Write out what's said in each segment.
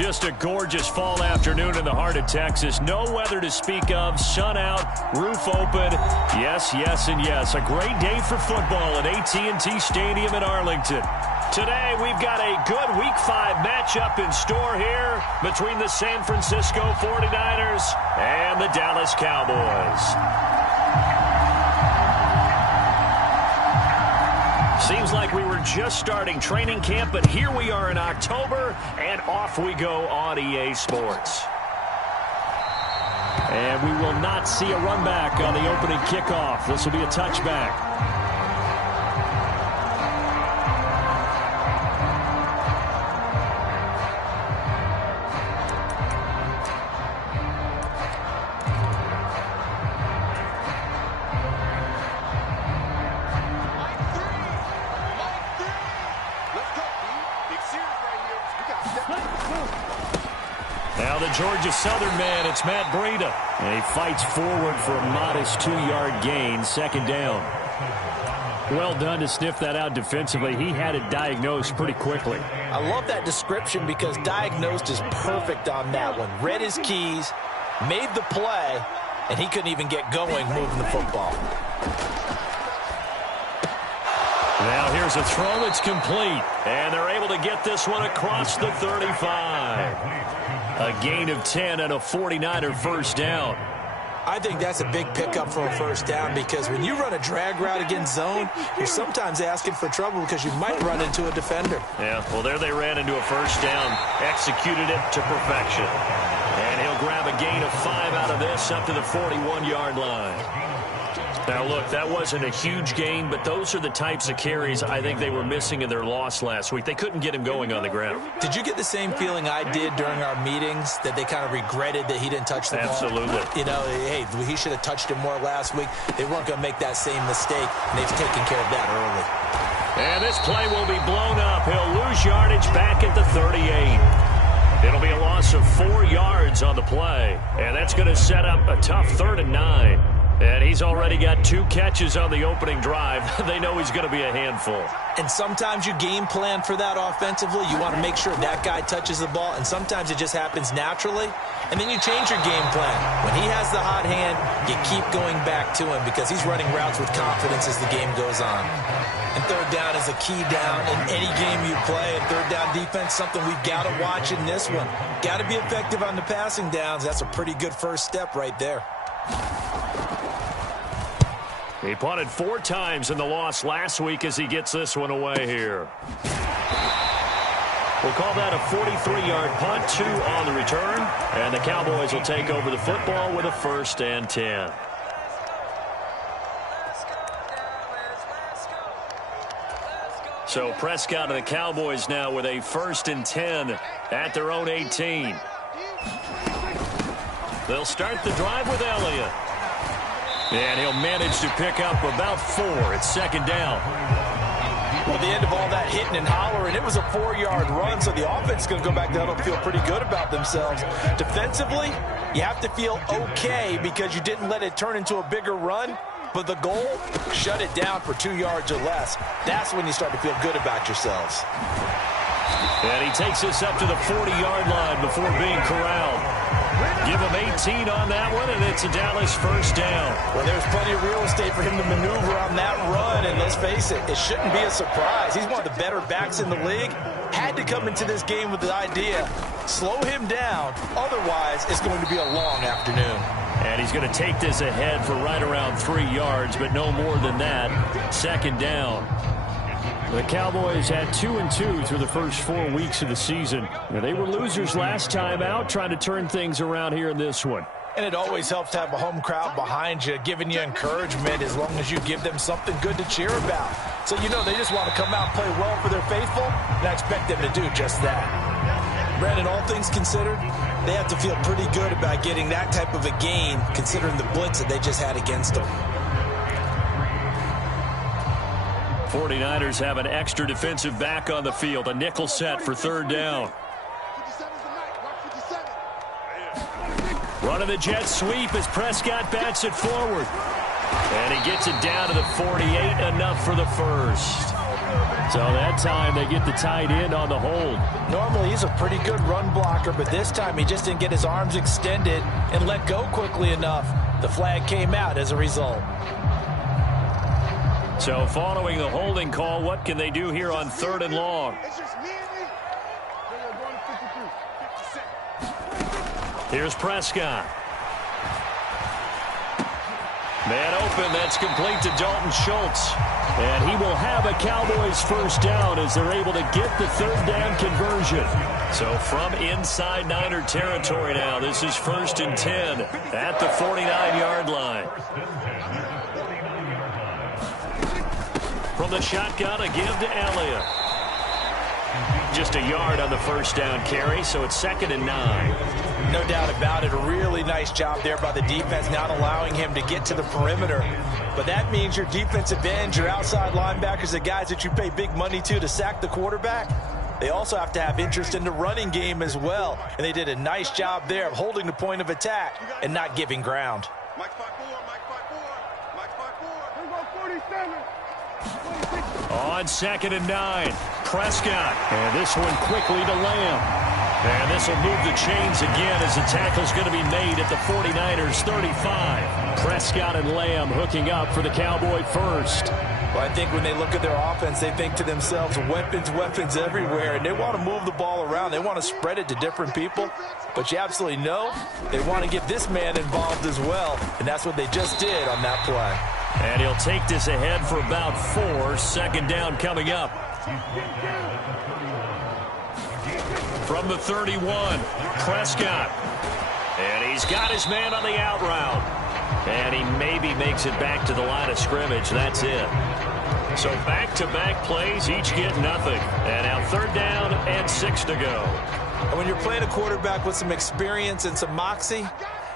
Just a gorgeous fall afternoon in the heart of Texas. No weather to speak of. Sun out, roof open. Yes, yes, and yes. A great day for football at AT&T Stadium in Arlington. Today, we've got a good Week 5 matchup in store here between the San Francisco 49ers and the Dallas Cowboys. Seems like we were just starting training camp, but here we are in October, and off we go on EA Sports. And we will not see a run back on the opening kickoff. This will be a touchback. Now the Georgia Southern man, it's Matt Breida. And he fights forward for a modest 2-yard gain, second down. Well done to sniff that out defensively. He had it diagnosed pretty quickly. I love that description because diagnosed is perfect on that one. Read his keys, made the play, and he couldn't even get going moving the football. Now here's a throw that's complete. And they're able to get this one across the 35. A gain of 10 and a 49er first down. I think that's a big pickup for a first down because when you run a drag route against zone, you're sometimes asking for trouble because you might run into a defender. Yeah, well, there they ran into a first down, executed it to perfection. And he'll grab a gain of 5 out of this up to the 41-yard line. Now, look, that wasn't a huge gain, but those are the types of carries I think they were missing in their loss last week. They couldn't get him going on the ground. Did you get the same feeling I did during our meetings, that they kind of regretted that he didn't touch the ball? Absolutely. You know, hey, he should have touched it more last week. They weren't going to make that same mistake, and they've taken care of that early. And this play will be blown up. He'll lose yardage back at the 38. It'll be a loss of 4 yards on the play, and that's going to set up a tough 3rd and 9. And he's already got 2 catches on the opening drive. They know he's going to be a handful. And sometimes you game plan for that offensively. You want to make sure that guy touches the ball, and sometimes it just happens naturally. And then you change your game plan. When he has the hot hand, you keep going back to him because he's running routes with confidence as the game goes on. And third down is a key down in any game you play. And third down defense, something we've got to watch in this one. Got to be effective on the passing downs. That's a pretty good first step right there. He punted 4 times in the loss last week as he gets this one away here. We'll call that a 43-yard punt, 2 on the return. And the Cowboys will take over the football with a 1st and 10. So Prescott and the Cowboys now with a 1st and 10 at their own 18. They'll start the drive with Elliott. And he'll manage to pick up about 4. It's second down. Well, at the end of all that hitting and hollering, it was a 4-yard run, so the offense is going to go back down and feel pretty good about themselves. Defensively, you have to feel okay because you didn't let it turn into a bigger run. But the goal, shut it down for 2 yards or less. That's when you start to feel good about yourselves. And he takes this up to the 40-yard line before being corralled. Give him 18 on that one, and it's a Dallas first down. Well, there's plenty of real estate for him to maneuver on that run, and let's face it, it shouldn't be a surprise. He's one of the better backs in the league. Had to come into this game with the idea, slow him down, otherwise it's going to be a long afternoon. And he's going to take this ahead for right around 3 yards, but no more than that. Second down. The Cowboys had 2-2 through the first 4 weeks of the season. They were losers last time out, trying to turn things around here in this one. And it always helps to have a home crowd behind you, giving you encouragement as long as you give them something good to cheer about. So you know they just want to come out and play well for their faithful, and I expect them to do just that. Brandon, all things considered, they have to feel pretty good about getting that type of a gain, considering the blitz that they just had against them. 49ers have an extra defensive back on the field, a nickel set for 3rd down. Running the jet sweep as Prescott bats it forward. And he gets it down to the 48, enough for the first. So that time they get the tight end on the hold. Normally he's a pretty good run blocker, but this time he just didn't get his arms extended and let go quickly enough. The flag came out as a result. So following the holding call, what can they do here on 3rd and long? Here's Prescott. Man open, that's complete to Dalton Schultz. And he will have a Cowboys first down as they're able to get the 3rd down conversion. So from inside Niner territory now, this is 1st and 10 at the 49-yard line. From the shotgun, a give to Elliott. Just a yard on the first down carry, so it's 2nd and 9. No doubt about it. A really nice job there by the defense, not allowing him to get to the perimeter. But that means your defensive ends, your outside linebackers, the guys that you pay big money to sack the quarterback, they also have to have interest in the running game as well. And they did a nice job there of holding the point of attack and not giving ground. Mike 5-4, Mike 5-4, Mike 5-4. Here we go, 47. On 2nd and 9, Prescott. And this one quickly to Lamb. And this will move the chains again as the tackle's going to be made at the 49ers 35. Prescott and Lamb hooking up for the Cowboy first. Well, I think when they look at their offense, they think to themselves, weapons, weapons everywhere. And they want to move the ball around. They want to spread it to different people. But you absolutely know they want to get this man involved as well. And that's what they just did on that play. And he'll take this ahead for about 4. 2nd down coming up. From the 31, Prescott. And he's got his man on the out route. And he maybe makes it back to the line of scrimmage. That's it. So back-to-back plays, each get nothing. And now 3rd down and 6 to go. And when you're playing a quarterback with some experience and some moxie,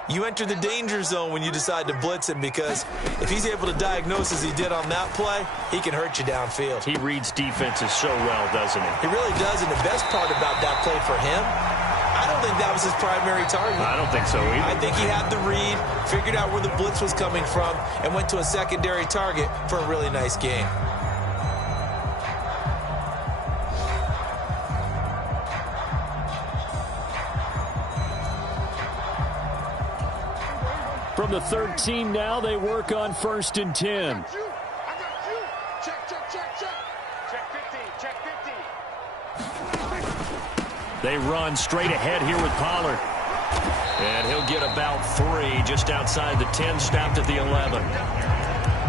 you enter the danger zone when you decide to blitz him, because if he's able to diagnose as he did on that play, he can hurt you downfield. He reads defenses so well, doesn't he? He really does, and the best part about that play for him, I don't think that was his primary target. I don't think so either. I think he had the read, figured out where the blitz was coming from, and went to a secondary target for a really nice game. From the 13 now, they work on 1st and 10. I got you. Check, check, check, check. Check 15, check 15. They run straight ahead here with Pollard. And he'll get about 3 just outside the 10, stopped at the 11.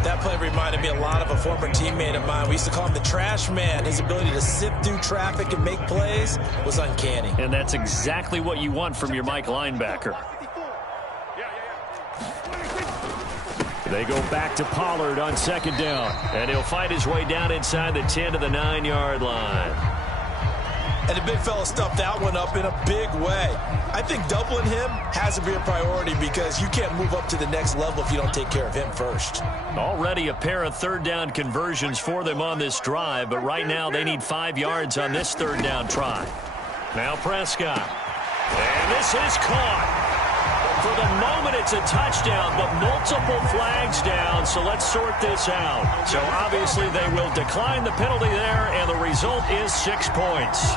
That play reminded me a lot of a former teammate of mine. We used to call him the trash man. His ability to sift through traffic and make plays was uncanny. And that's exactly what you want from your Mike linebacker. They go back to Pollard on 2nd down. And he'll fight his way down inside the 10 to the 9-yard line. And the big fella stuffed that one up in a big way. I think doubling him has to be a priority, because you can't move up to the next level if you don't take care of him first. Already a pair of 3rd down conversions for them on this drive, but right now they need 5 yards on this 3rd down try. Now Prescott. And this is caught. For the moment, it's a touchdown, but multiple flags down, so let's sort this out. So obviously they will decline the penalty there, and the result is 6 points.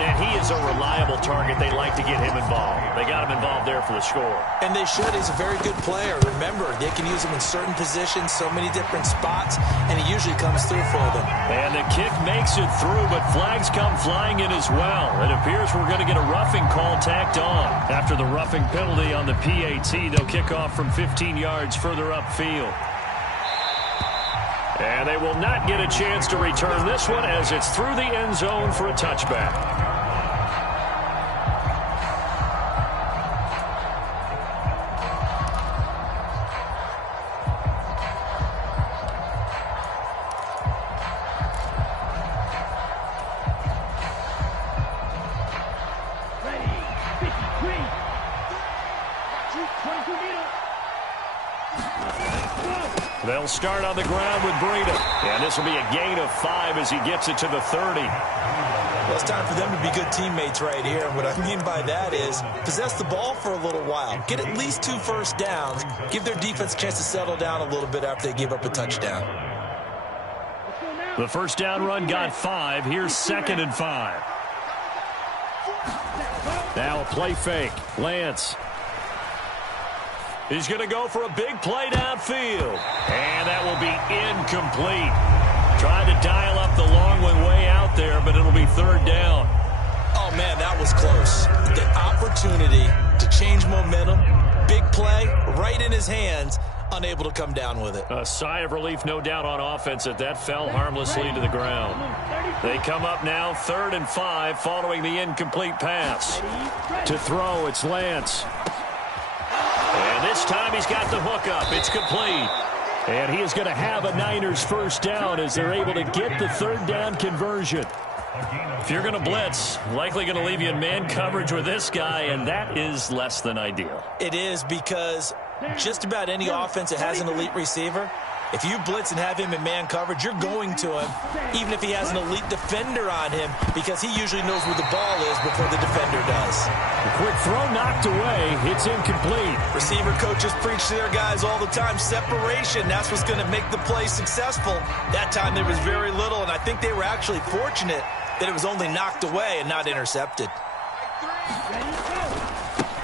And he is a reliable target. They like to get him involved. They got him involved there for the score. And they should. He's a very good player. Remember, they can use him in certain positions, so many different spots, and he usually comes through for them. And the kick makes it through, but flags come flying in as well. It appears we're going to get a roughing call tacked on. After the roughing penalty on the PAT, they'll kick off from 15 yards further upfield. And they will not get a chance to return this one, as it's through the end zone for a touchback. They'll start on the ground with Breida. And this will be a gain of 5 as he gets it to the 30. Well, it's time for them to be good teammates right here. And what I mean by that is possess the ball for a little while. Get at least 2 first downs. Give their defense a chance to settle down a little bit after they give up a touchdown. The first down run got 5. Here's 2nd and 5. Now a play fake. Lance. He's going to go for a big play downfield. And that will be incomplete. Trying to dial up the long one way out there, but it'll be 3rd down. Oh, man, that was close. The opportunity to change momentum, big play, right in his hands, unable to come down with it. A sigh of relief, no doubt, on offense that fell harmlessly to the ground. They come up now 3rd and 5 following the incomplete pass. To throw, it's Lance. And this time he's got the hook up. It's complete. And he is going to have a Niners first down as they're able to get the 3rd down conversion. If you're going to blitz, likely going to leave you in man coverage with this guy, and that is less than ideal. It is, because just about any offense that has an elite receiver, if you blitz and have him in man coverage, you're going to him, even if he has an elite defender on him, because he usually knows where the ball is before the defender does. A quick throw knocked away. It's incomplete. Receiver coaches preach to their guys all the time. Separation, that's what's going to make the play successful. That time there was very little, and I think they were actually fortunate that it was only knocked away and not intercepted.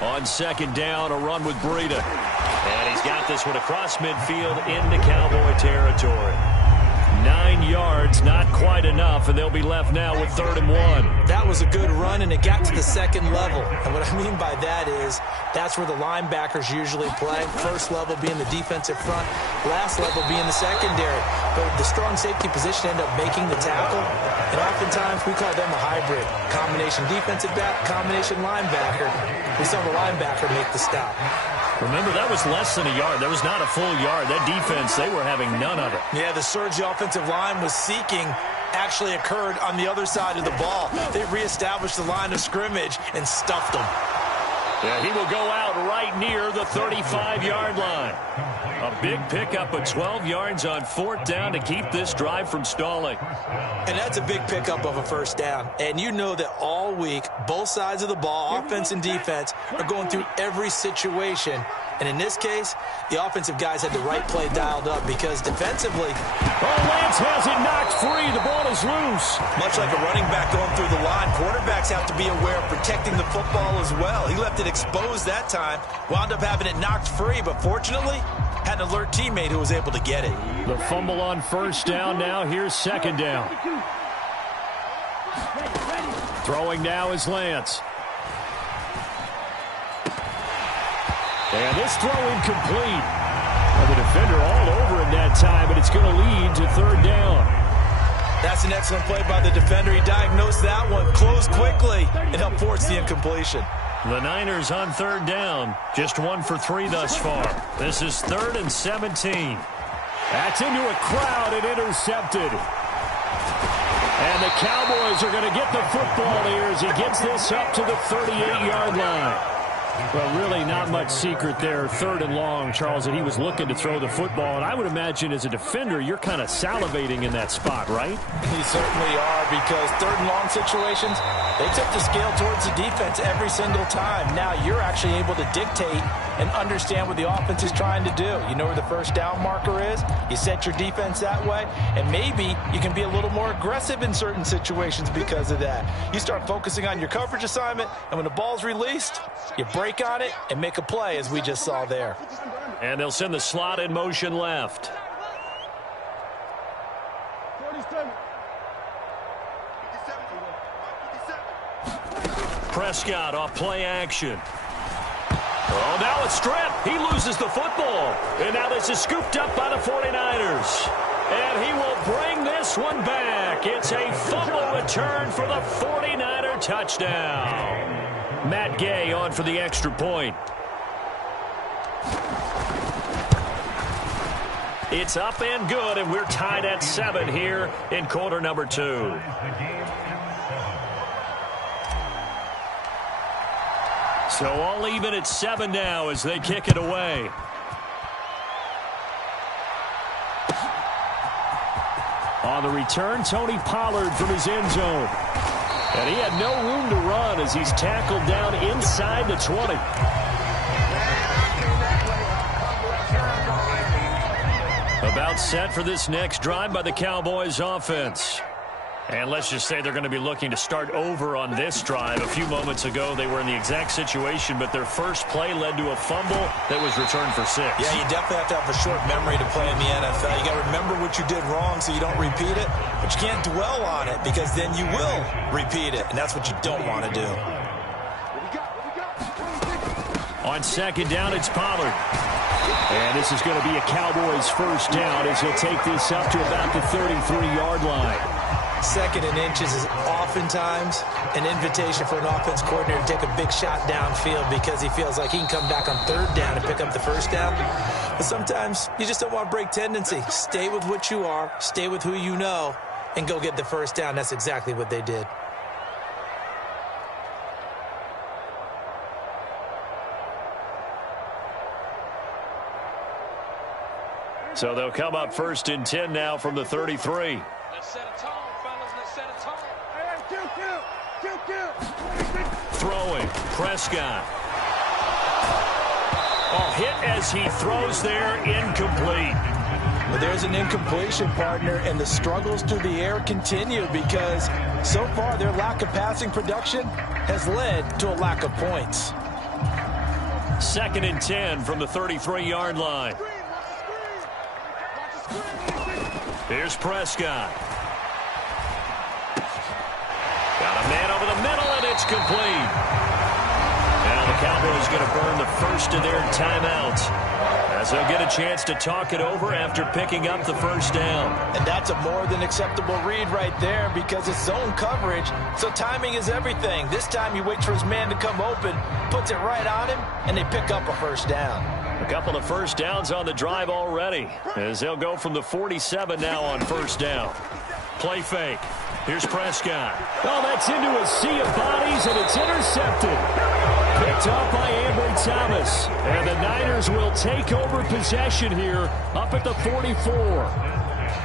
On 2nd down, a run with Breida. And he's got this one across midfield into Cowboy territory. 9 yards, not quite enough, and they'll be left now with 3rd and 1. That was a good run, and it got to the 2nd level. And what I mean by that is that's where the linebackers usually play. First level being the defensive front, last level being the secondary. But the strong safety position end up making the tackle, and oftentimes we call them a hybrid. Combination defensive back, combination linebacker. We saw the linebacker make the stop. Remember, that was less than a yard. That was not a full yard. That defense, they were having none of it. Yeah, the surge the offensive line was seeking actually occurred on the other side of the ball. They reestablished the line of scrimmage and stuffed them. Yeah, he will go out right near the 35-yard line. A big pickup of 12 yards on 4th down to keep this drive from stalling. And that's a big pickup of a first down. And you know that all week, both sides of the ball, offense and defense, are going through every situation. And in this case, the offensive guys had the right play dialed up, because defensively, Lance has it knocked free. The ball is loose. Much like a running back going through the line, quarterbacks have to be aware of protecting the football as well. He left it exposed that time, wound up having it knocked free, but fortunately, had an alert teammate who was able to get it. The fumble on 1st down now. Here's 2nd down. Throwing now is Lance. And this throw incomplete. The defender all over him that time, but it's going to lead to 3rd down. That's an excellent play by the defender. He diagnosed that one, closed quickly, and helped force the incompletion. The Niners on 3rd down. Just 1 for 3 thus far. This is 3rd and 17. That's into a crowd and intercepted. And the Cowboys are going to get the football here as he gets this up to the 38-yard line. Well, really not much secret there. 3rd and long, Charles, that he was looking to throw the football. And I would imagine as a defender, you're kind of salivating in that spot, right? You certainly are, because 3rd and long situations, they tip the scale towards the defense every single time. Now you're actually able to dictate and understand what the offense is trying to do. You know where the first down marker is. You set your defense that way, and maybe you can be a little more aggressive in certain situations because of that. You start focusing on your coverage assignment, and when the ball's released, you break on it and make a play, as we just saw there. And they'll send the slot in motion left. Prescott off play action. Oh, now a strip. He loses the football. And now this is scooped up by the 49ers. And he will bring this one back. It's a fumble return for the 49er touchdown. Matt Gay on for the extra point. It's up and good, and we're tied at 7 here in quarter number 2. So all even at 7 now as they kick it away. On the return, Tony Pollard from his end zone. And he had no room to run as he's tackled down inside the 20. About set for this next drive by the Cowboys offense. And let's just say they're going to be looking to start over on this drive. A few moments ago, they were in the exact situation, but their first play led to a fumble that was returned for 6. Yeah, you definitely have to have a short memory to play in the NFL. You got to remember what you did wrong so you don't repeat it, but you can't dwell on it because then you will repeat it, and that's what you don't want to do. On second down, it's Pollard. And this is going to be a Cowboys first down as he'll take this up to about the 33-yard line. Second and inches is oftentimes an invitation for an offense coordinator to take a big shot downfield because he feels like he can come back on third down and pick up the first down. But sometimes you just don't want to break tendency. Stay with what you are, stay with who you know, and go get the first down. That's exactly what they did. So they'll come up first and 10 now from the 33. Let's set a tone, fellas. Let's set a tone. Throwing, Prescott. Oh, hit as he throws there, incomplete. Well, there's an incompletion, partner, and the struggles through the air continue because so far their lack of passing production has led to a lack of points. Second and 10 from the 33-yard line. Here's Prescott. Got a man over the middle, and it's complete. Now the Cowboys going to burn the first of their timeouts as they'll get a chance to talk it over after picking up the first down. And that's a more than acceptable read right there because it's zone coverage, so timing is everything. This time he waits for his man to come open, puts it right on him, and they pick up a first down. A couple of first downs on the drive already as they'll go from the 47 now on first down. Play fake. Here's Prescott. Oh, that's into a sea of bodies, and it's intercepted. Picked up by Ambry Thomas. And the Niners will take over possession here up at the 44.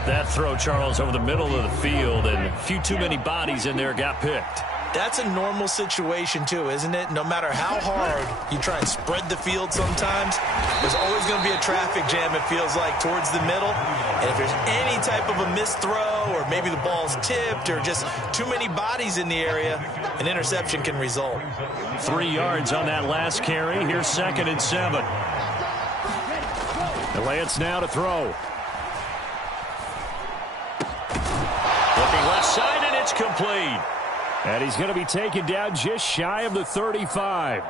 That throw, Charles, over the middle of the field, and a few too many bodies in there got picked. That's a normal situation, too, isn't it? No matter how hard you try and spread the field sometimes, there's always going to be a traffic jam, it feels like, towards the middle. And if there's any type of a missed throw or maybe the ball's tipped or just too many bodies in the area, an interception can result. 3 yards on that last carry. Here's second and 7. And Lance now to throw. Looking left side, and it's complete. And he's going to be taken down just shy of the 35.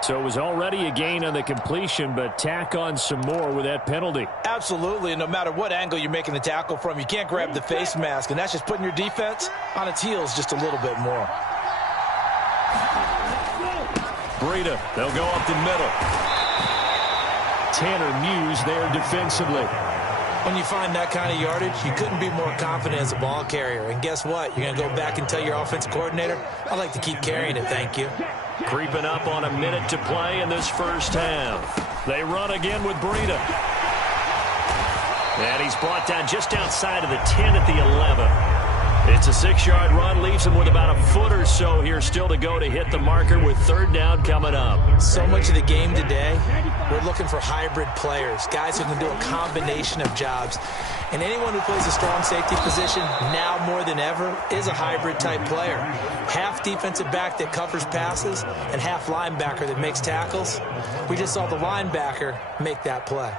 So it was already a gain on the completion, but tack on some more with that penalty. Absolutely, and no matter what angle you're making the tackle from, you can't grab the face mask, and that's just putting your defense on its heels just a little bit more. Breida, they'll go up the middle. Tanner Muse there defensively. When you find that kind of yardage, you couldn't be more confident as a ball carrier. And guess what? You're going to go back and tell your offensive coordinator, I'd like to keep carrying it, thank you. Creeping up on a minute to play in this first half. They run again with Breida. And he's brought down just outside of the 10 at the 11. It's a 6-yard run, leaves him with about a foot or so here still to go to hit the marker with third down coming up. So much of the game today, we're looking for hybrid players, guys who can do a combination of jobs. And anyone who plays a strong safety position, now more than ever, is a hybrid-type player. Half defensive back that covers passes and half linebacker that makes tackles. We just saw the linebacker make that play.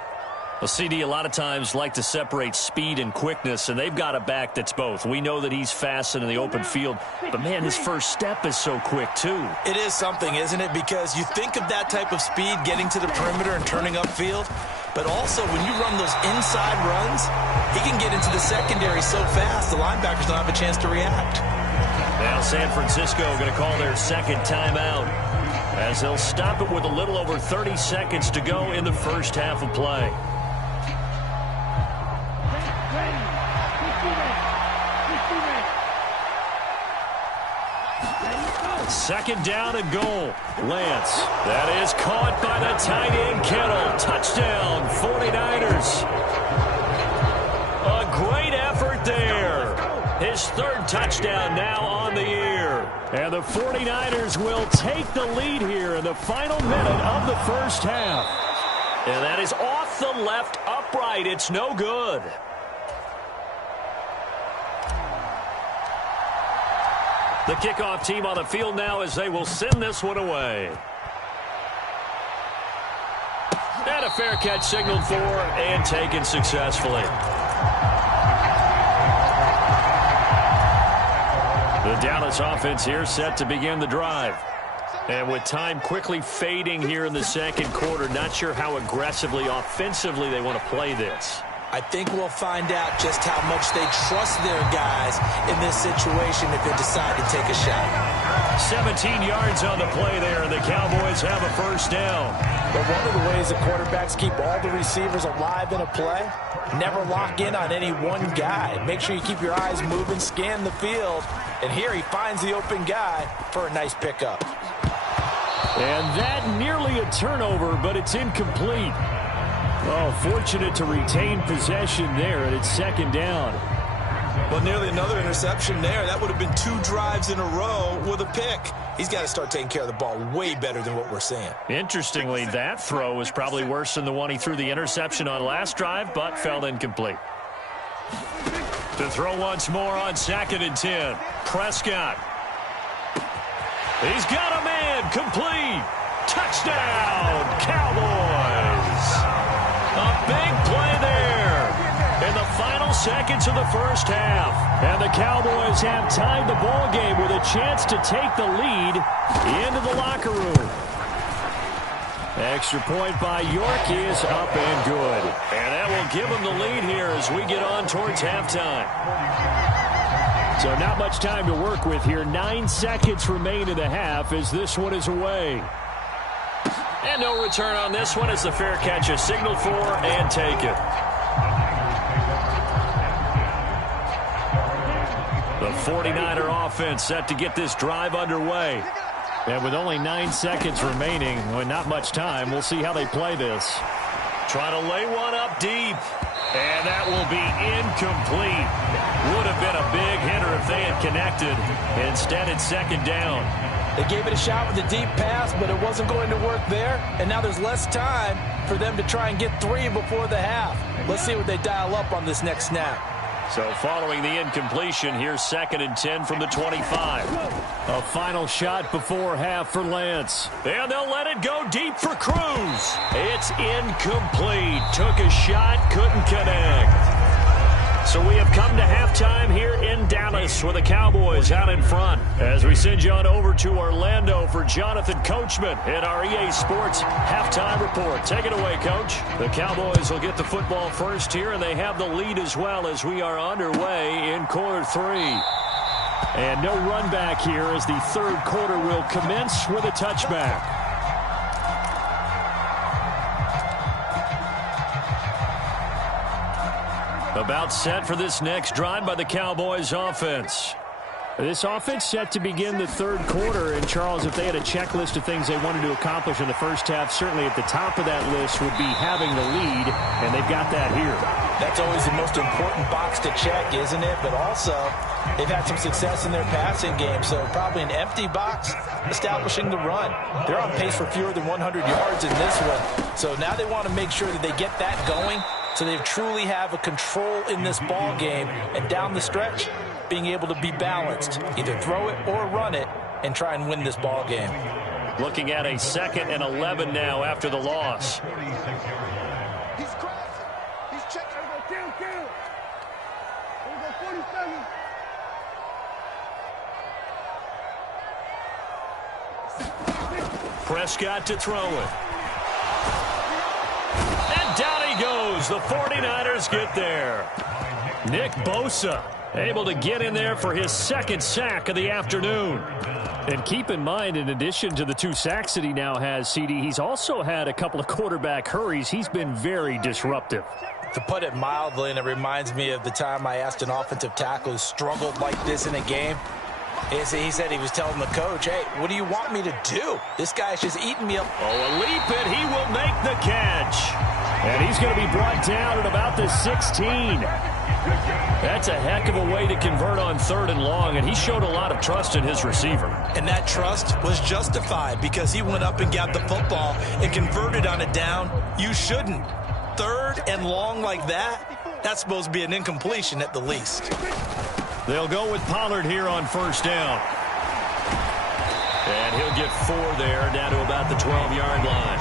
Well, CD, a lot of times like to separate speed and quickness, and they've got a back that's both. We know that he's fast and in the open field, but, man, his first step is so quick, too. It is something, isn't it? Because you think of that type of speed getting to the perimeter and turning upfield, but also when you run those inside runs, he can get into the secondary so fast the linebackers don't have a chance to react. Now San Francisco going to call their second timeout as they'll stop it with a little over 30 seconds to go in the first half of play. Second down and goal. Lance. That is caught by the tight end, Kittle. Touchdown, 49ers. A great effort there. His third touchdown now on the year. And the 49ers will take the lead here in the final minute of the first half. And that is off the left, up upright. It's no good. The kickoff team on the field now as they will send this one away. And a fair catch signaled for and taken successfully. The Dallas offense here set to begin the drive. And with time quickly fading here in the second quarter, not sure how aggressively, offensively they want to play this. I think we'll find out just how much they trust their guys in this situation if they decide to take a shot. 17 yards on the play there, and the Cowboys have a first down. But one of the ways the quarterbacks keep all the receivers alive in a play, never lock in on any one guy. Make sure you keep your eyes moving, scan the field, and here he finds the open guy for a nice pickup. And that nearly a turnover, but it's incomplete. Oh, fortunate to retain possession there, and it's second down. Well, nearly another interception there. That would have been 2 drives in a row with a pick. He's got to start taking care of the ball way better than what we're seeing. Interestingly, that throw was probably worse than the one he threw the interception on last drive, but fell incomplete. To throw once more on 2nd and 10. Prescott. He's got a man. Complete. Touchdown, Cowboys. A big play there in the final seconds of the first half. And the Cowboys have tied the ball game with a chance to take the lead into the locker room. Extra point by York is up and good. And that will give them the lead here as we get on towards halftime. So not much time to work with here. 9 seconds remain in the half as this one is away. And no return on this one as the fair catch is signaled for and taken. The 49er offense set to get this drive underway. And with only 9 seconds remaining, with not much time, we'll see how they play this. Trying to lay one up deep. And that will be incomplete. Would have been a big hitter if they had connected. Instead, it's second down. They gave it a shot with a deep pass, but it wasn't going to work there. And now there's less time for them to try and get 3 before the half. Let's see what they dial up on this next snap. So following the incompletion, here's 2nd and 10 from the 25. A final shot before half for Lance. And they'll let it go deep for Cruz. It's incomplete. Took a shot, couldn't connect. So we have come to halftime here in Dallas with the Cowboys out in front. As we send you on over to Orlando for Jonathan Coachman in our EA Sports halftime report. Take it away, Coach. The Cowboys will get the football first here, and they have the lead as well as we are underway in quarter 3. And no run back here as the third quarter will commence with a touchback. About set for this next drive by the Cowboys offense. This offense set to begin the third quarter. And, Charles, if they had a checklist of things they wanted to accomplish in the first half, certainly at the top of that list would be having the lead, and they've got that here. That's always the most important box to check, isn't it? But also, they've had some success in their passing game, so probably an empty box establishing the run. They're on pace for fewer than 100 yards in this one. So now they want to make sure that they get that going so they truly have a control in this ball game, and down the stretch, being able to be balanced. Either throw it or run it and try and win this ball game. Looking at a 2nd and 11 now after the loss. He's crossing. He's checking. Kill. Here we go, 47. Prescott to throw it. And down he goes. The 49ers get there. Nick Bosa able to get in there for his 2nd sack of the afternoon. And keep in mind, in addition to the 2 sacks that he now has, CD, he's also had a couple of quarterback hurries. He's been very disruptive. To put it mildly, and it reminds me of the time I asked an offensive tackle who struggled like this in a game. He said he was telling the coach, hey, what do you want me to do? This guy's just eating me up. Oh, a leap, and he will make the catch. And he's going to be brought down at about the 16. That's a heck of a way to convert on 3rd and long, and he showed a lot of trust in his receiver. And that trust was justified because he went up and got the football and converted on a down you shouldn't. 3rd and long like that, that's supposed to be an incompletion at the least. They'll go with Pollard here on 1st down. And he'll get 4 there, down to about the 12-yard line.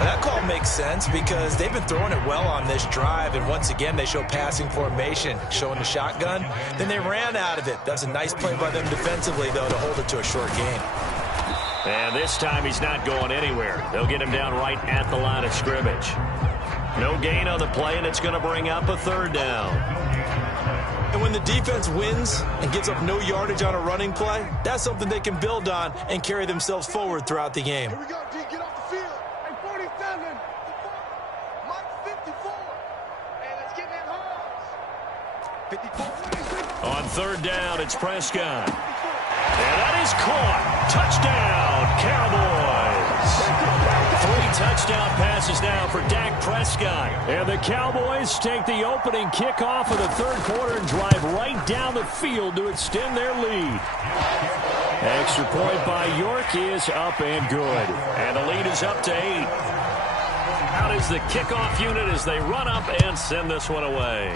That call makes sense because they've been throwing it well on this drive, and once again they show passing formation, showing the shotgun. Then they ran out of it. That's a nice play by them defensively, though, to hold it to a short gain. And this time he's not going anywhere. They'll get him down right at the line of scrimmage. No gain on the play, and it's going to bring up a 3rd down. And when the defense wins and gives up no yardage on a running play, that's something they can build on and carry themselves forward throughout the game. Here we go, D. Get off the field. Hey, 47. Mike 54. And let's get that Hobbs. 54. On 3rd down, it's Prescott. And that is caught. Touchdown, Cowboys. 3 touchdown passes now for Dak Prescott. And the Cowboys take the opening kickoff of the 3rd quarter and drive right down the field to extend their lead. Extra point by York is up and good. And the lead is up to 8. Out is the kickoff unit as they run up and send this one away.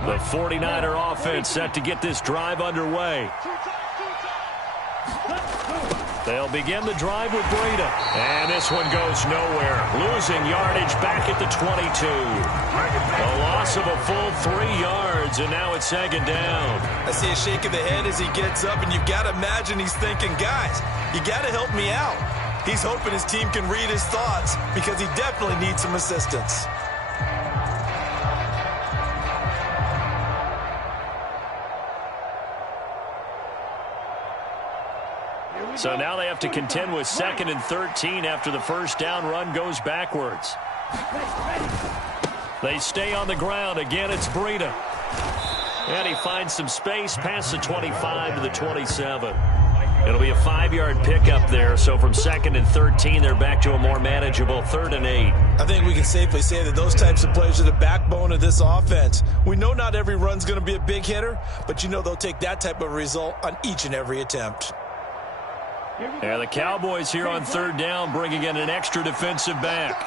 The 49er offense set to get this drive underway. They'll begin the drive with Breida. And this one goes nowhere. Losing yardage back at the 22. A loss of a full 3 yards, and now it's 2nd down. I see a shake of the head as he gets up, and you've got to imagine he's thinking, guys, you got to help me out. He's hoping his team can read his thoughts because he definitely needs some assistance. So now they have to contend with 2nd and 13 after the 1st down run goes backwards. They stay on the ground. Again, it's Breida. And he finds some space past the 25 to the 27. It'll be a 5-yard pickup there. So from 2nd and 13, they're back to a more manageable 3rd and 8. I think we can safely say that those types of plays are the backbone of this offense. We know not every run's going to be a big hitter, but you know they'll take that type of result on each and every attempt. And the Cowboys here on 3rd down bringing in an extra defensive back.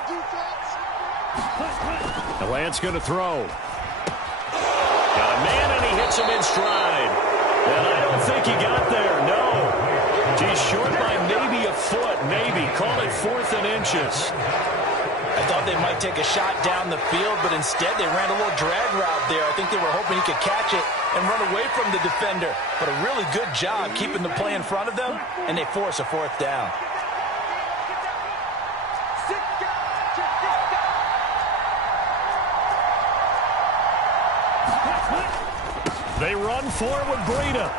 And Lance going to throw. Got a man, and he hits him in stride. And I don't think he got there, no. He's short by maybe a foot, maybe. Call it 4th and inches. I thought they might take a shot down the field, but instead they ran a little drag route there. I think they were hoping he could catch it and run away from the defender. But a really good job keeping the play in front of them, and they force a 4th down. They run forward with Breida.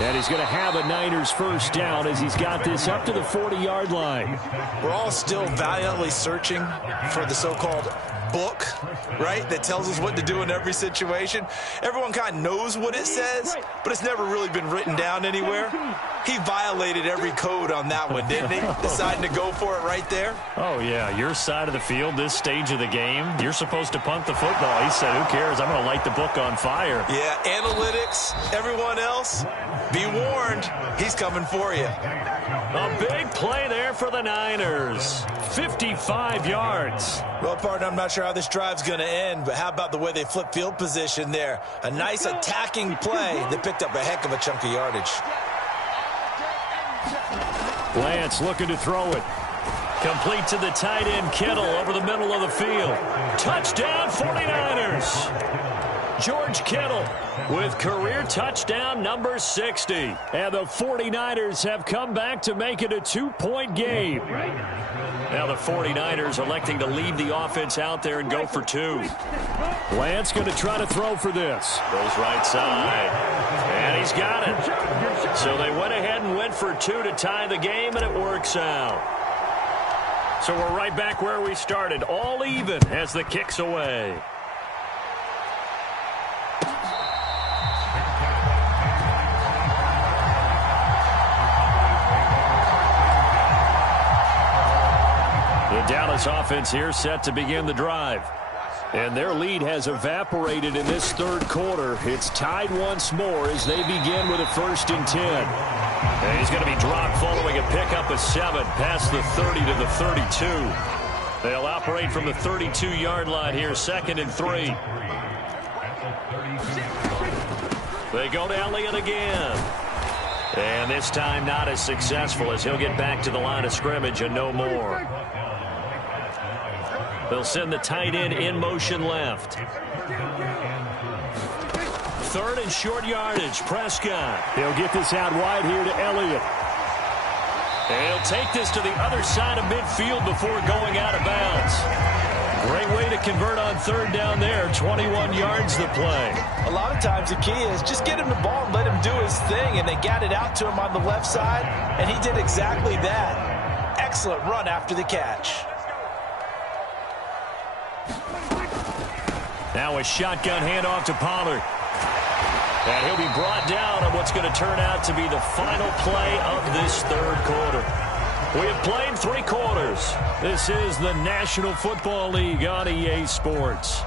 And he's going to have a Niners 1st down as he's got this up to the 40-yard line. We're all still valiantly searching for the so-called book, right, that tells us what to do in every situation. Everyone kind of knows what it says, but it's never really been written down anywhere. He violated every code on that one, didn't he? Deciding to go for it right there. Oh, yeah, your side of the field, this stage of the game, you're supposed to punt the football. He said, who cares? I'm going to light the book on fire. Yeah, analytics, everyone else, be warned, he's coming for you. A big play there for the Niners. 55 yards. Well, partner, I'm not sure how this drive's going to end, but how about the way they flip field position there? A nice attacking play that picked up a heck of a chunk of yardage. Lance looking to throw it. Complete to the tight end, Kittle, over the middle of the field. Touchdown, 49ers. George Kittle with career touchdown number 60. And the 49ers have come back to make it a 2-point game. Now the 49ers electing to leave the offense out there and go for 2. Lance going to try to throw for this. Goes right side. And he's got it. So they went ahead and went for 2 to tie the game, and it works out. So we're right back where we started, all even as the kick's away. The Dallas offense here set to begin the drive. And their lead has evaporated in this third quarter. It's tied once more as they begin with a 1st and 10. And he's going to be dropped following a pickup of 7 past the 30 to the 32. They'll operate from the 32-yard line here, 2nd and 3. They go to Elliott again. And this time not as successful as he'll get back to the line of scrimmage and no more. They'll send the tight end in motion left. 3rd and short yardage. Prescott. He'll get this out wide here to Elliott. And he'll take this to the other side of midfield before going out of bounds. Great way to convert on 3rd down there. 21 yards the play. A lot of times the key is just get him the ball and let him do his thing. And they got it out to him on the left side. And he did exactly that. Excellent run after the catch. Now a shotgun handoff to Pollard. And he'll be brought down on what's going to turn out to be the final play of this third quarter. We have played 3 quarters. This is the National Football League on EA Sports.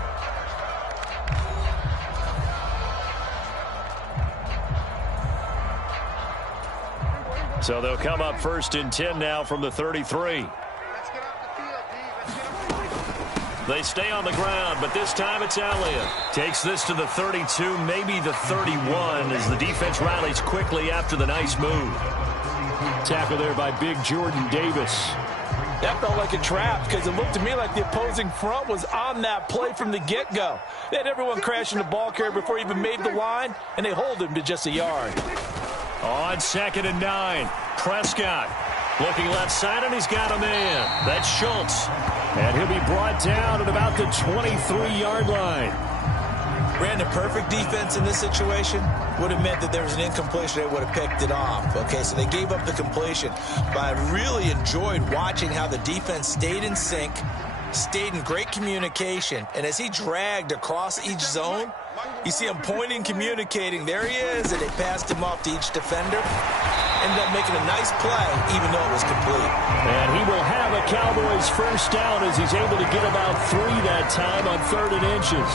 So they'll come up 1st and 10 now from the 33. They stay on the ground, but this time it's Elliott. Takes this to the 32, maybe the 31, as the defense rallies quickly after the nice move. Tackle there by big Jordan Davis. That felt like a trap because it looked to me like the opposing front was on that play from the get-go. They had everyone crashing the ball carrier before he even made the line, and they hold him to just a yard. On 2nd and 9, Prescott looking left side, and he's got a man. That's Schultz. And he'll be brought down at about the 23-yard line. Brandon, perfect defense in this situation would have meant that there was an incompletion. They would have picked it off. Okay, so they gave up the completion. But I really enjoyed watching how the defense stayed in sync, stayed in great communication. And as he dragged across each zone, you see him pointing, communicating. There he is, and they passed him off to each defender. Ended up making a nice play, even though it was complete. And he will have a Cowboys 1st down as he's able to get about 3 that time on 3rd and inches.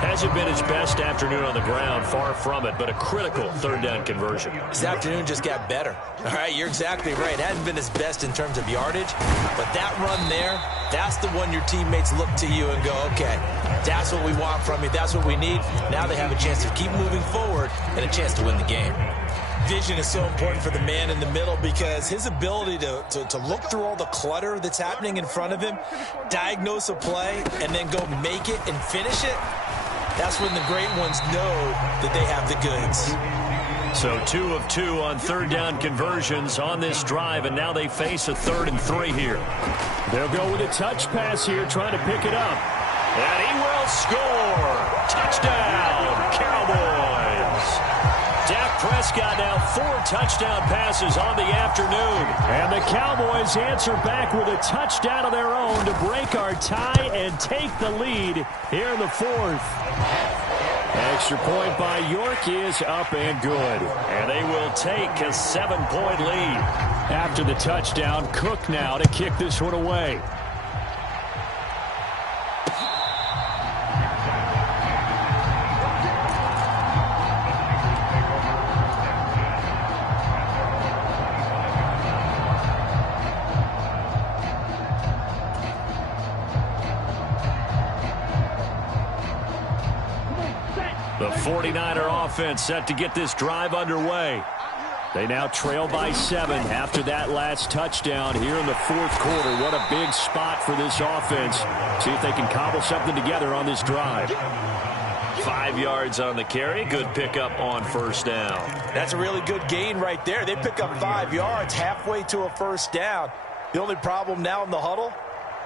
Hasn't been his best afternoon on the ground, far from it, but a critical 3rd down conversion. His afternoon just got better. All right, you're exactly right. It hadn't been his best in terms of yardage, but that run there, that's the one your teammates look to you and go, okay, that's what we want from you. That's what we need. Now they have a chance to keep moving forward and a chance to win the game. Vision is so important for the man in the middle because his ability to look through all the clutter that's happening in front of him, diagnose a play, and then go make it and finish it, that's when the great ones know that they have the goods. So 2 of 2 on 3rd down conversions on this drive, and now they face a 3rd and 3 here. They'll go with a touch pass here, trying to pick it up. And he will score. Touchdown, Cowboys. Dak Prescott now 4 touchdown passes on the afternoon. And the Cowboys answer back with a touchdown of their own to break our tie and take the lead here in the 4th. Extra point by York is up and good. And they will take a 7-point lead. After the touchdown, Cook now to kick this one away. The 49er offense set to get this drive underway. They now trail by 7 after that last touchdown here in the 4th quarter. What a big spot for this offense. See if they can cobble something together on this drive. 5 yards on the carry. Good pickup on 1st down. That's a really good gain right there. They pick up 5 yards halfway to a 1st down. The only problem now in the huddle,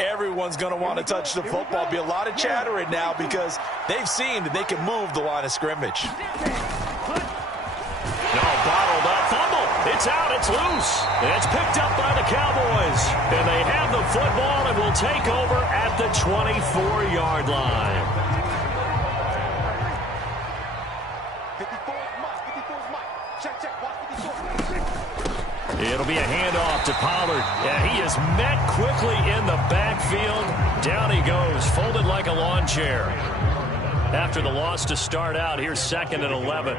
everyone's going to want to touch the football. Be a lot of chattering now because they've seen that they can move the line of scrimmage. No, bottled up. Fumble. It's out. It's loose. And it's picked up by the Cowboys. And they have the football and will take over at the 24-yard line. 54 is Mike. 54 is Mike. Check, check. Watch 54. It'll be a handoff to Pollard. Yeah, he is met quickly in the backfield. Down he goes, folded like a lawn chair. After the loss to start out, here's 2nd and 11.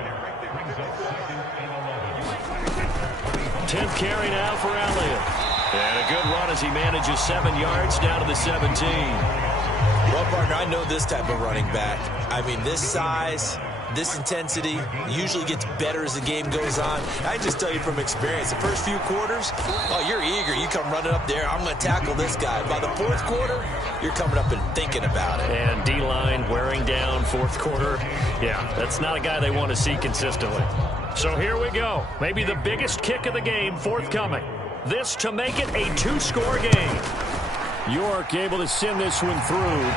10th carry now for Elliott. And a good run as he manages 7 yards down to the 17. Well, partner, I know this type of running back. I mean, this size, this intensity usually gets better as the game goes on. I just tell you from experience, the first few quarters, oh, you're eager. You come running up there, I'm going to tackle this guy. By the 4th quarter, you're coming up and thinking about it. And D-line wearing down 4th quarter. Yeah, that's not a guy they want to see consistently. So here we go. Maybe the biggest kick of the game forthcoming. This to make it a 2-score game. York able to send this one through.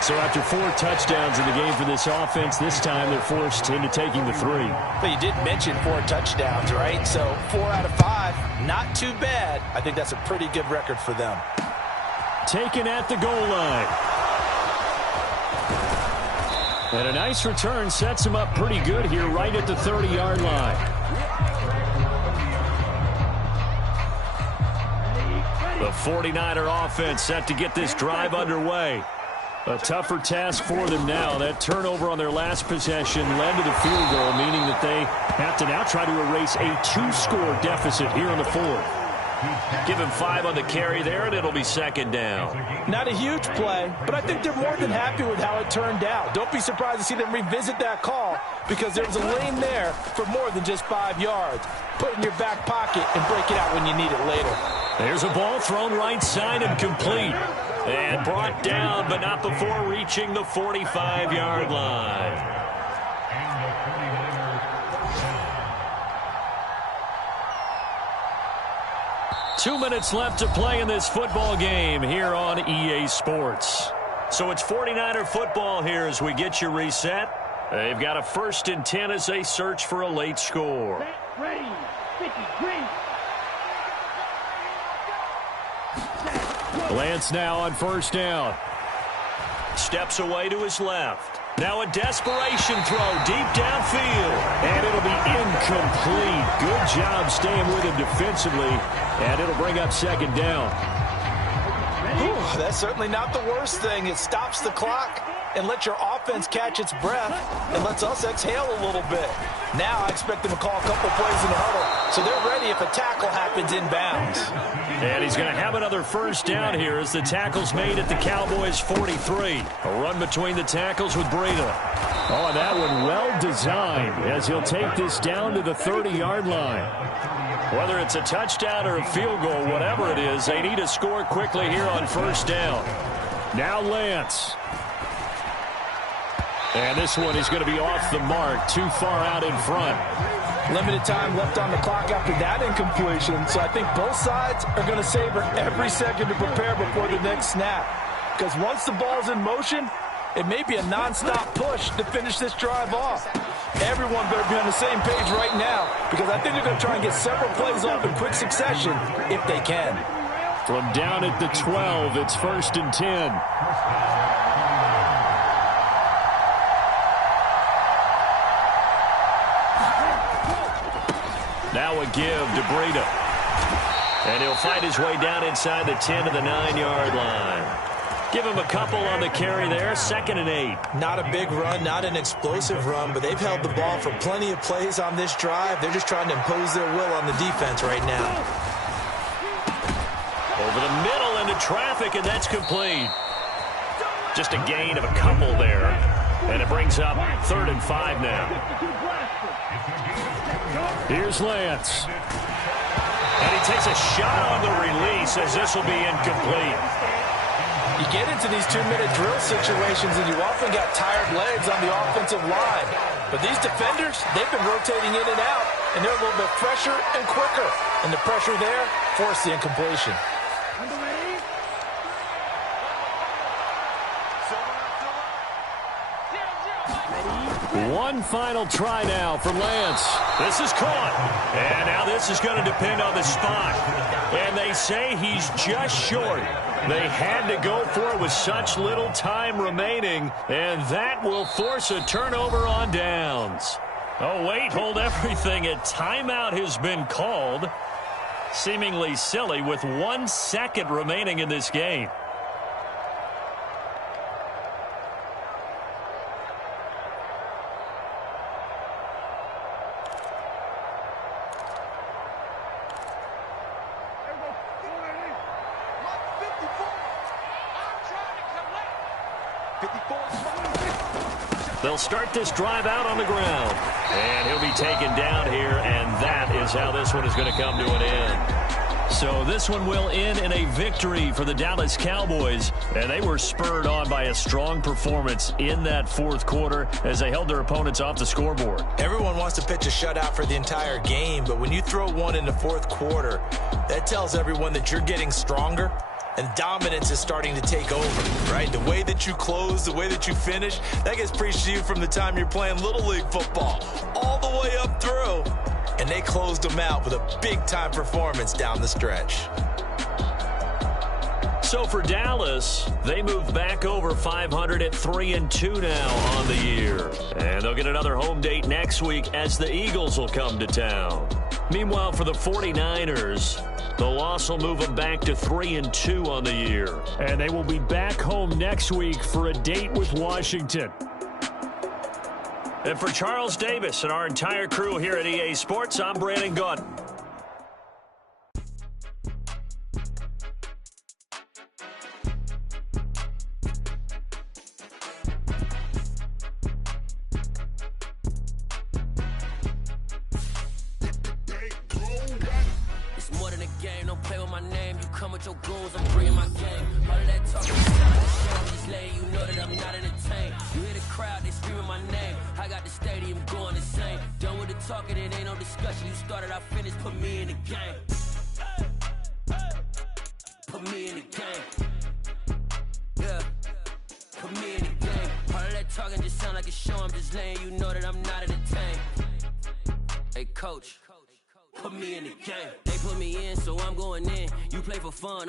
So after 4 touchdowns in the game for this offense, this time they're forced into taking the 3. But you did mention 4 touchdowns, right? So 4 out of 5, not too bad. I think that's a pretty good record for them. Taken at the goal line. And a nice return sets him up pretty good here right at the 30-yard line. The 49er offense set to get this drive underway. A tougher task for them now. That turnover on their last possession led to the field goal, meaning that they have to now try to erase a 2-score deficit here in the 4th. Give him 5 on the carry there, and it'll be 2nd down. Not a huge play, but I think they're more than happy with how it turned out. Don't be surprised to see them revisit that call because there was a lane there for more than just 5 yards. Put it in your back pocket and break it out when you need it later. There's a ball thrown right side and complete. And brought down, but not before reaching the 45-yard line. 2 minutes left to play in this football game here on EA Sports. So it's 49er football here as we get you reset. They've got a 1st and 10 as they search for a late score. Ready, 50, green. Lance now on 1st down. Steps away to his left. Now a desperation throw deep downfield. And it'll be incomplete. Good job staying with him defensively. And it'll bring up 2nd down. Ooh, that's certainly not the worst thing. It stops the clock and lets your offense catch its breath and lets us exhale a little bit. Now I expect them to call a couple plays in the huddle so they're ready if a tackle happens inbounds. And he's going to have another 1st down here as the tackle's made at the Cowboys' 43. A run between the tackles with Breida. Oh, and that one well designed as he'll take this down to the 30-yard line. Whether it's a touchdown or a field goal, whatever it is, they need to score quickly here on 1st down. Now Lance. And this one is going to be off the mark, too far out in front. Limited time left on the clock after that incompletion, so I think both sides are going to savor every second to prepare before the next snap. Because once the ball's in motion, it may be a nonstop push to finish this drive off. Everyone better be on the same page right now because I think they're going to try and get several plays off in quick succession if they can. From down at the 12, it's 1st and 10. Now a give to Breida. And he'll fight his way down inside the 10 to the 9-yard line. Give him a couple on the carry there, 2nd and 8. Not a big run, not an explosive run, but they've held the ball for plenty of plays on this drive. They're just trying to impose their will on the defense right now. Over the middle into traffic, and that's complete. Just a gain of a couple there. And it brings up 3rd and 5 now. Here's Lance. And he takes a shot on the release as this will be incomplete. You get into these 2-minute drill situations and you often got tired legs on the offensive line. But these defenders, they've been rotating in and out, and they're a little bit fresher and quicker. And the pressure there forced the incompletion. One final try now for Lance. This is caught. And now this is going to depend on the spot. And they say he's just short. They had to go for it with such little time remaining. And that will force a turnover on downs. Oh, wait, hold everything. A timeout has been called. Seemingly silly with 1 second remaining in this game. They'll start this drive out on the ground. And he'll be taken down here, and that is how this one is going to come to an end. So this one will end in a victory for the Dallas Cowboys, and they were spurred on by a strong performance in that fourth quarter as they held their opponents off the scoreboard. Everyone wants to pitch a shutout for the entire game, but when you throw one in the fourth quarter, that tells everyone that you're getting stronger. And dominance is starting to take over, right? The way that you close, the way that you finish, that gets preached to you from the time you're playing Little League football all the way up through. And they closed them out with a big-time performance down the stretch. So for Dallas, they move back over 500 at 3-2 now on the year. And they'll get another home date next week as the Eagles will come to town. Meanwhile, for the 49ers, the loss will move them back to 3-2 on the year. And they will be back home next week for a date with Washington. And for Charles Davis and our entire crew here at EA Sports, I'm Brandon Gaudin.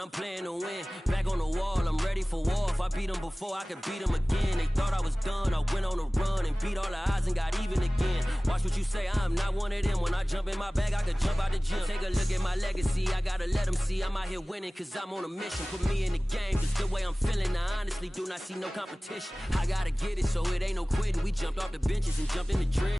I'm playing to win. Back on the wall, I'm ready for war. If I beat them before, I could beat them again. They thought I was done. I went on a run and beat all the odds and got even again. Watch what you say, I'm not one of them. When I jump in my bag, I could jump out the gym. Take a look at my legacy. I gotta let them see I'm out here winning, cause I'm on a mission. Put me in the game, just the way I'm feeling. I honestly do not see no competition. I gotta get it, so it ain't no quitting. We jumped off the benches and jumped in the drill.